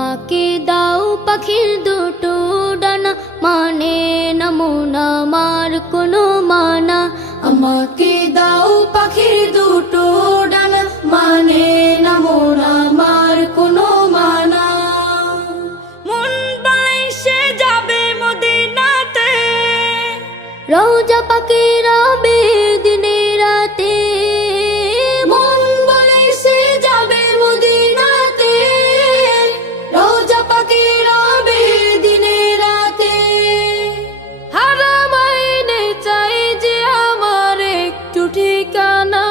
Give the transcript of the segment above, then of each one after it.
আমাকে দাও পাখির দুটো ডানা, মানে না মন আমার কোনো মানা। আমাকে দাও পাখির দুটো ডানা, মানে না মন আমার কোনো মানা। মন বাইসে যাবে মদিনাতে, রওজা পাকে রবে দিনে রাতে। মন বলেছে যাবে মদিনাতে, রওজা পাকে রবে দিনে রাতে। হারামাইনে চাই যে আমার একটু ঠিকানা।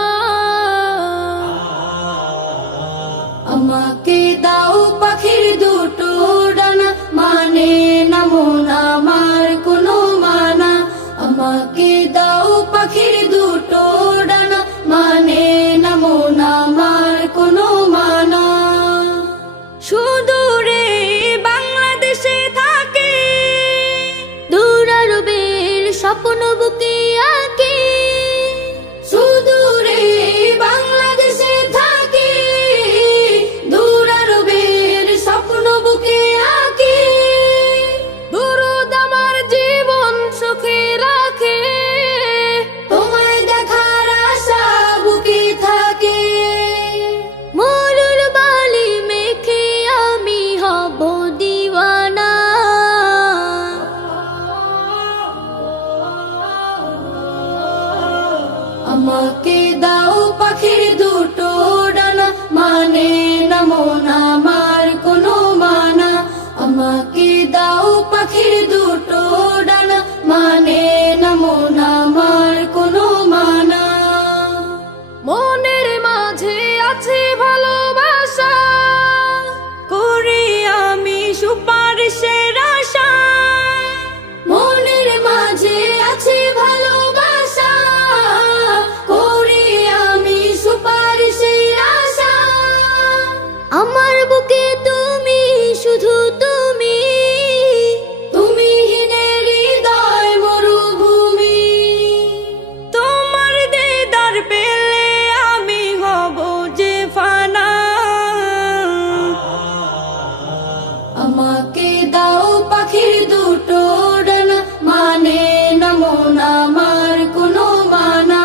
আমাকে দাও পাখির দুটো ডানা, মানে না মন আমার কোনো মানা। আমাকে দাও পাখির দুটো ডানা, মানে না মন আমার কোনো মানা। সুদূরে বাংলাদেশে থাকে, দূর আরবের স্বপ্ন বুকে আঁকে। সুদূরে বাংলাদেশে থাকে, দূর আরবের স্বপ্ন বুকে আঁকে। দুরুদ আমার জীবন সুখে রাখে, তোমায় দেখার আশা বুকে থাকে। মরুর বালি মেখে আমি হব দিওয়ানা। আমাকে দাও পাখির দুটো ডানা, মানে না মন আমার কোনো মানা। আমাকে দাও পাখির দুটো ডানা, মানে না মন আমার কোনো মানা। মনের মাঝে আছে ভালোবাসা, করি আমি সুপারিশের আশা। মনের মাঝে আছে ভালোবাসা, করি আমি সুপারিশের আশা। আমার বুকে তুমি, শুধু তুমি। তুমি হীনের হৃদয় মরুভূমি। তোমার দিদার পেলে আমি হব যে ফানা। আমাকে দাও পাখির দুটো ডানা, মানে না মন আমার কোনো মানা।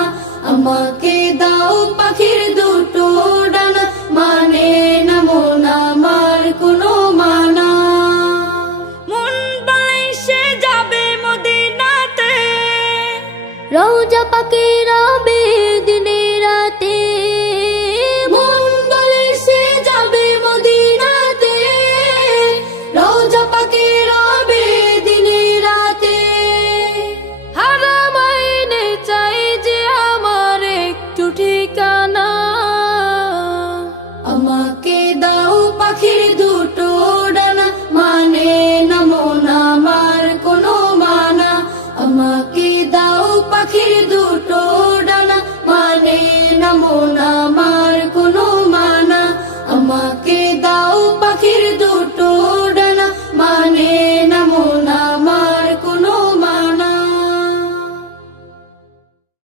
আমাকে দাও পাখির দুটো ডানা, মানে না মন আমার কোনো মানা। মন বাইসে যাবে মদিনাতে, রওজা পাকে রবে দিনে রাতে। মন বলেছে যাবে মদিনাতে, রওজা পাকে রবে দিনে রাতে। হারামাইনে চাই যে আমার একটু ঠিকানা। আমাকে দাও পাখির দুটো ডানা, মানে না মন আমার কোনো মানা। আমাকে দাও পাখির দুটো ডানা, মানে না মন আমার কোনো মানা। আমাকে দাও পাখির